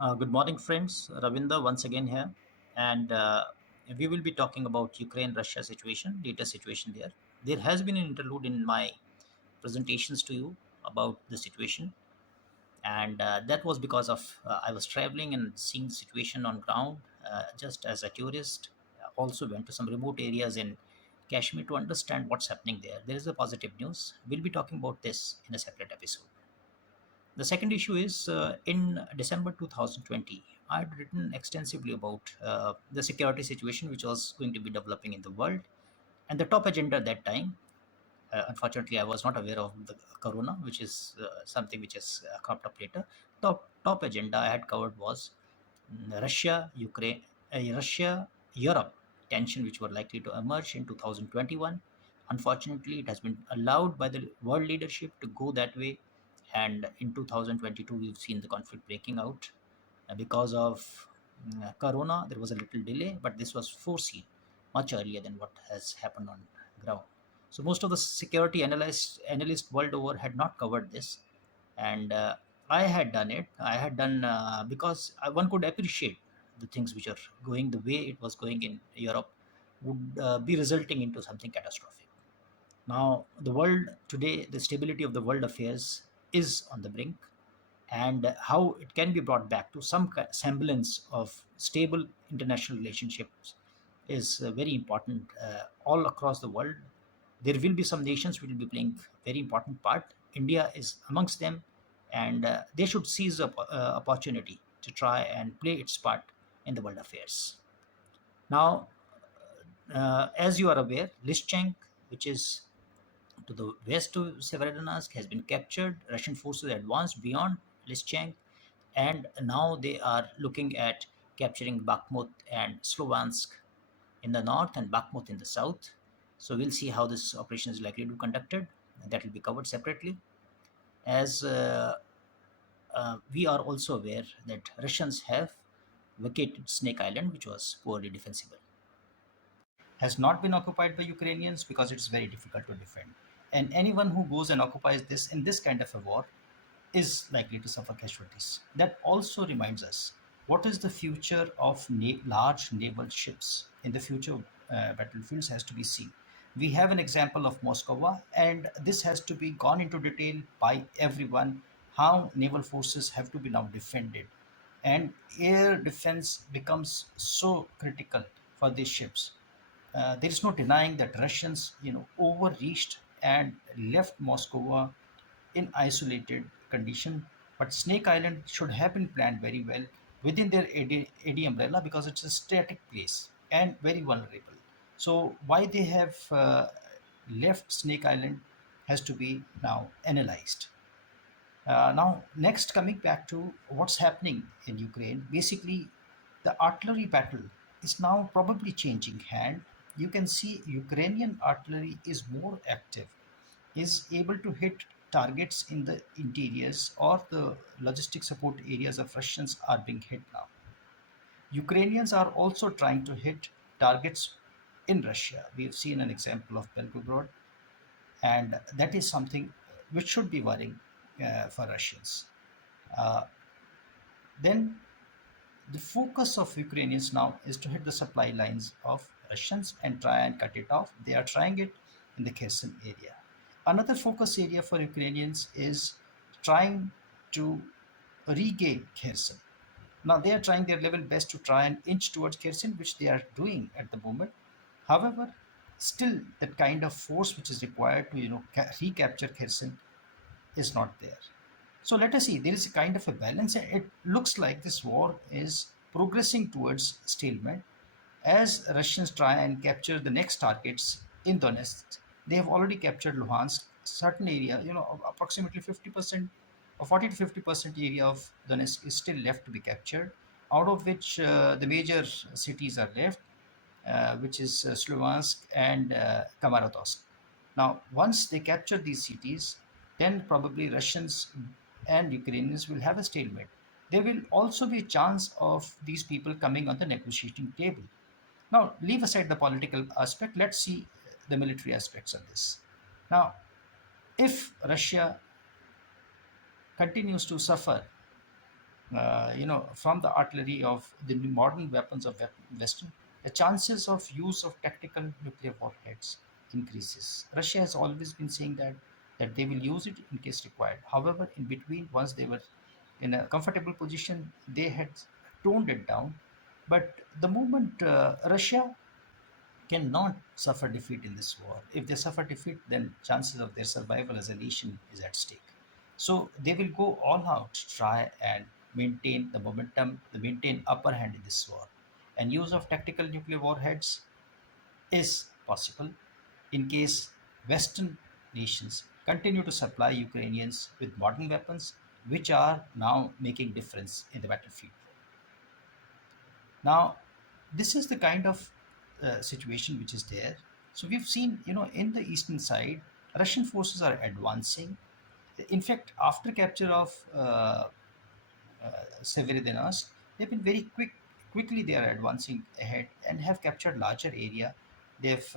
Good morning, friends. Ravinder once again here, and we will be talking about Ukraine-Russia situation, data situation there. There has been an interlude in my presentations to you about the situation, and that was because of I was traveling and seeing the situation on ground, just as a tourist. Also went to some remote areas in Kashmir to understand what's happening there. There is a positive news. We'll be talking about this in a separate episode. The second issue is in December 2020, I had written extensively about the security situation which was going to be developing in the world. And the top agenda at that time, unfortunately, I was not aware of the corona, which is something which has cropped up later. Top agenda I had covered was Russia, Ukraine, Russia, Europe tension, which were likely to emerge in 2021. Unfortunately, it has been allowed by the world leadership to go that way, and in 2022, we've seen the conflict breaking out. Because of Corona, there was a little delay, but this was foreseen much earlier than what has happened on ground. So most of the security analysts world over had not covered this, and I had done it. I had done because one could appreciate the things which are going the way it was going in Europe would be resulting into something catastrophic. Now, the world today, the stability of the world affairs is on the brink, and how it can be brought back to some semblance of stable international relationships is very important all across the world. There will be some nations which will be playing very important part. India is amongst them, and they should seize the opportunity to try and play its part in the world affairs. Now, as you are aware, Lysychansk, which is to the west of Severodonetsk, has been captured. Russian forces advanced beyond Lysychansk, and now they are looking at capturing Bakhmut and Slovansk in the north and Bakhmut in the south. So we'll see how this operation is likely to be conducted. That will be covered separately. As we are also aware that Russians have vacated Snake Island, which was poorly defensible. Has not been occupied by Ukrainians because it's very difficult to defend. And anyone who goes and occupies this in this kind of a war is likely to suffer casualties. That also reminds us what is the future of large naval ships in the future battlefields has to be seen. We have an example of Moscow, and this has to be gone into detail by everyone how naval forces have to be now defended. And air defense becomes so critical for these ships. There is no denying that Russians, overreached and left Moscow in isolated condition. But Snake Island should have been planned very well within their AD umbrella because it's a static place and very vulnerable. So why they have left Snake Island has to be now analyzed. Now, next, coming back to what's happening in Ukraine, basically, the artillery battle is now probably changing hand. You can see Ukrainian artillery is more active, is able to hit targets in the interiors or the logistic support areas of Russians are being hit now. Ukrainians are also trying to hit targets in Russia. We have seen an example of Belgorod, and that is something which should be worrying for Russians. Uh, then the focus of Ukrainians now is to hit the supply lines of Russians and try and cut it off. They are trying it in the Kherson area. Another focus area for Ukrainians is trying to regain Kherson. Now they are trying their level best to try and inch towards Kherson, which they are doing at the moment. However, still that kind of force which is required to recapture Kherson is not there. So let us see, there is a kind of a balance. It looks like this war is progressing towards stalemate as Russians try and capture the next targets in Donetsk. They have already captured Luhansk, certain area, approximately 50% or 40 to 50% area of Donetsk is still left to be captured, out of which the major cities are left, which is Slovansk and Kamarotovsk. Now, once they capture these cities, then probably Russians and Ukrainians will have a stalemate. There will also be a chance of these people coming on the negotiating table. Now, leave aside the political aspect, let's see the military aspects of this. Now, if Russia continues to suffer from the artillery of the modern weapons of Western, the chances of use of tactical nuclear warheads increases. Russia has always been saying that they will use it in case required. However, in between, once they were in a comfortable position, they had toned it down. But the moment Russia cannot suffer defeat in this war. If they suffer defeat, then chances of their survival as a nation is at stake. So they will go all out to try and maintain the momentum, the maintain upper hand in this war. And use of tactical nuclear warheads is possible in case Western nations continue to supply Ukrainians with modern weapons, which are now making difference in the battlefield. Now, this is the kind of situation which is there. So we've seen, in the eastern side, Russian forces are advancing. In fact, after capture of Severodonetsk, they've been very quick. Quickly, they are advancing ahead and have captured larger area. They've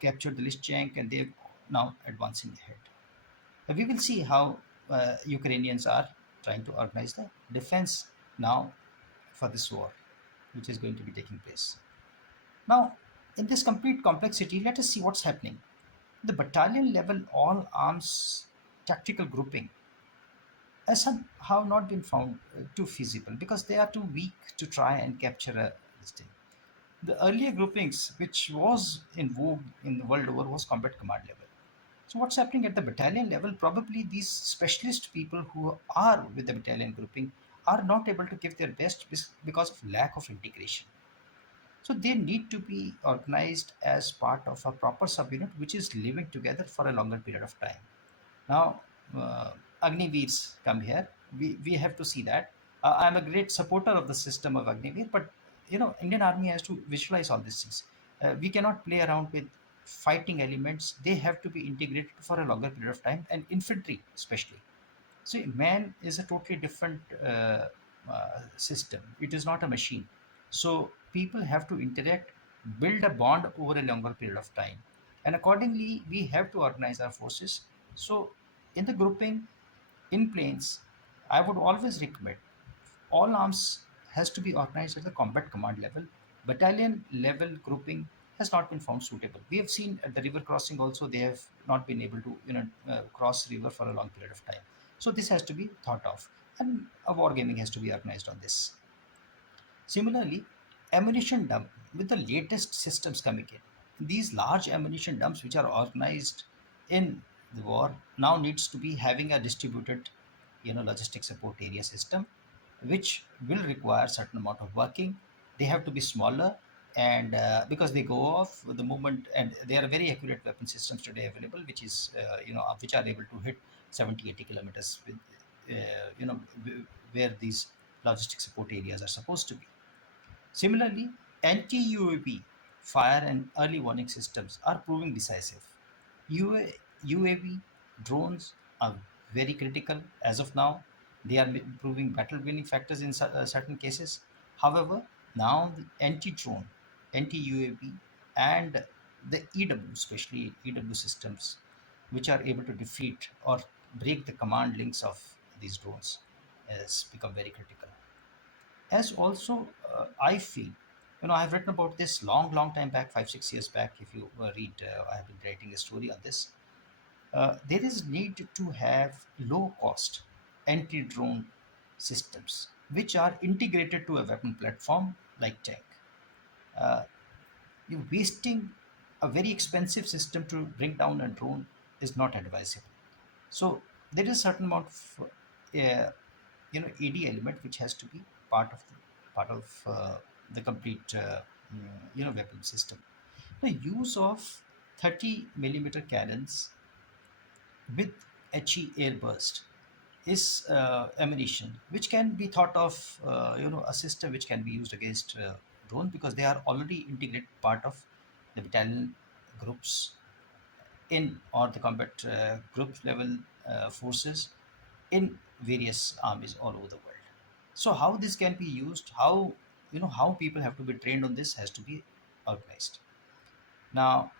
captured the Lysychansk and they're now advancing ahead. We will see how Ukrainians are trying to organize the defense now for this war, which is going to be taking place. Now, in this complete complexity, let us see what's happening. The battalion level all arms tactical grouping has somehow not been found too feasible because they are too weak to try and capture this thing. The earlier groupings, which was in vogue in the world over, was combat command level. So, what's happening at the battalion level? Probably these specialist people who are with the battalion grouping are not able to give their best because of lack of integration. So they need to be organized as part of a proper subunit which is living together for a longer period of time. Now, uh, Agniveers come here. We have to see that. I'm a great supporter of the system of Agniveer, but Indian Army has to visualize all these things. We cannot play around with fighting elements. They have to be integrated for a longer period of time, and infantry especially. See, man is a totally different system. It is not a machine. So people have to interact, build a bond over a longer period of time. And accordingly, we have to organize our forces. So in the grouping, in planes, I would always recommend all arms has to be organized at the combat command level. Battalion level grouping has not been found suitable. We have seen at the river crossing also they have not been able to cross river for a long period of time. So this has to be thought of, and a war gaming has to be organized on this. Similarly, ammunition dump with the latest systems coming in. These large ammunition dumps, which are organized in the war, now needs to be having a distributed, logistic support area system, which will require certain amount of working. They have to be smaller, and because they go off the moment, and there are very accurate weapon systems today available, which is which are able to hit 70, 80 kilometers with where these logistic support areas are supposed to be. Similarly, anti-UAV fire and early warning systems are proving decisive. UAV drones are very critical as of now. They are proving battle winning factors in certain cases. However, now the anti-drone, anti-UAV, and the EW, especially EW systems, which are able to defeat or break the command links of these drones, has become very critical. As also, I feel, I have written about this long time back, 5 6 years back. If you read, I have been writing a story on this. There is need to have low cost anti-drone systems which are integrated to a weapon platform like tank. uh, you wasting a very expensive system to bring down a drone is not advisable. So there is a certain amount of AD element which has to be part of the complete weapon system. The use of 30 millimeter cannons with HE airburst is ammunition which can be thought of a system which can be used against drone because they are already integrated part of the battalion groups in or the combat group level forces in various armies all over the world. So how this can be used, how people have to be trained on this has to be organized. Now,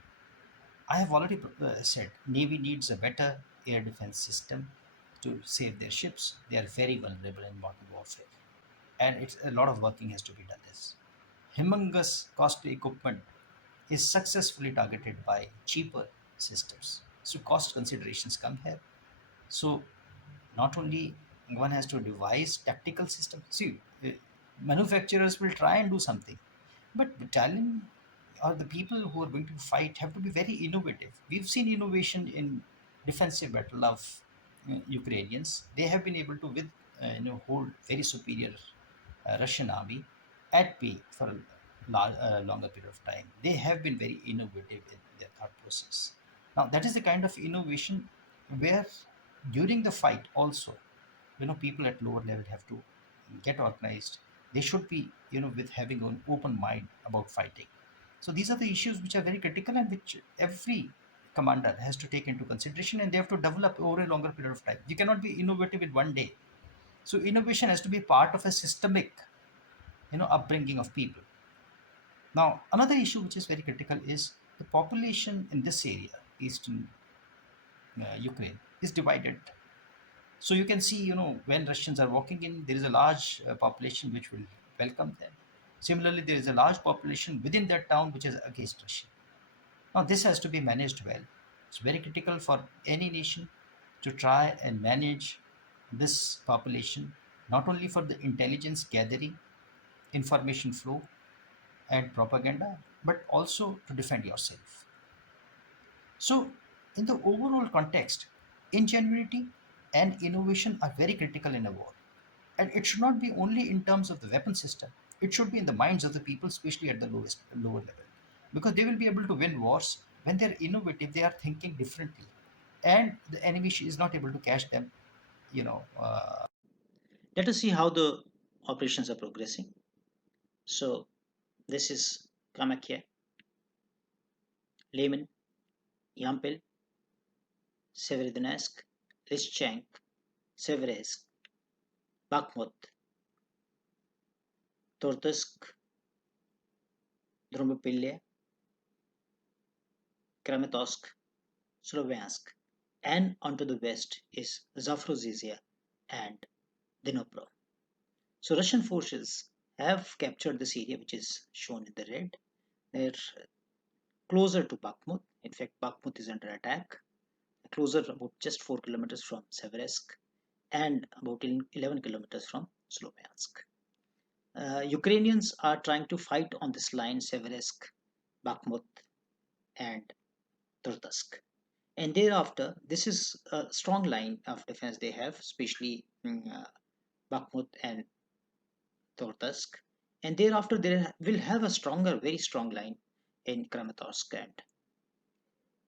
I have already said Navy needs a better air defense system to save their ships. They are very vulnerable in modern warfare, and it's a lot of working has to be done. This humongous costly equipment is successfully targeted by cheaper systems. So cost considerations come here. So not only one has to devise tactical systems. See, manufacturers will try and do something, but battalion or the people who are going to fight have to be very innovative. We've seen innovation in defensive battle of Ukrainians. They have been able to with hold very superior Russian army at bay for a longer period of time. They have been very innovative in their thought process. Now that is the kind of innovation where during the fight also, people at lower level have to get organized. They should be with having an open mind about fighting. So these are the issues which are very critical and which every commander has to take into consideration, and they have to develop over a longer period of time. You cannot be innovative in one day. So innovation has to be part of a systemic upbringing of people. Now another issue which is very critical is the population in this area, eastern Ukraine, is divided. So you can see, when Russians are walking in, there is a large population which will welcome them. Similarly, there is a large population within that town which is against Russia. Now, this has to be managed well. It's very critical for any nation to try and manage this population, not only for the intelligence gathering, information flow, and propaganda, but also to defend yourself. So, in the overall context, ingenuity and innovation are very critical in a war. And it should not be only in terms of the weapon system, it should be in the minds of the people, especially at the lower level. Because they will be able to win wars when they're innovative, they are thinking differently. And the enemy is not able to catch them, you know. Let us see how the operations are progressing. So, this is Kamakya, Lehman, Yampel, Severodonetsk, Lysychansk, Seversk, Bakhmut, Tortsk, Drumopilya, Kramatorsk, Sloviansk, and onto the west is Zaporozhye and Dnipro. So Russian forces have captured this area which is shown in the red. They're closer to Bakhmut. In fact, Bakhmut is under attack, closer about just 4 kilometers from Seversk and about 11 kilometers from Sloviansk. Ukrainians are trying to fight on this line Seversk, Bakhmut, and Turtsk. And thereafter, this is a strong line of defense they have, especially Bakhmut and Tortsk. And thereafter, they will have a stronger, very strong line in Kramatorsk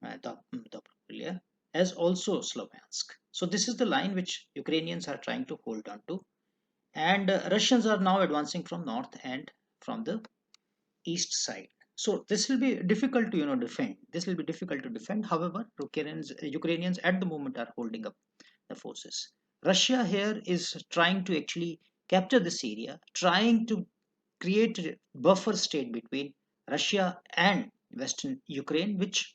and Dobropolya, as also Sloviansk. So this is the line which Ukrainians are trying to hold on to. And Russians are now advancing from north and from the east side. So this will be difficult to defend. This will be difficult to defend. However, Ukrainians at the moment are holding up the forces. Russia here is trying to actually capture this area, trying to create a buffer state between Russia and Western Ukraine, which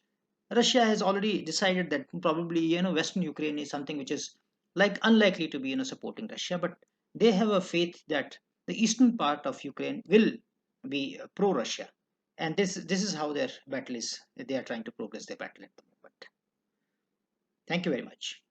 Russia has already decided that probably Western Ukraine is something which is like unlikely to be supporting Russia, but they have a faith that the eastern part of Ukraine will be pro-Russia, and this is how their battle is. They are trying to progress their battle at the moment. Thank you very much.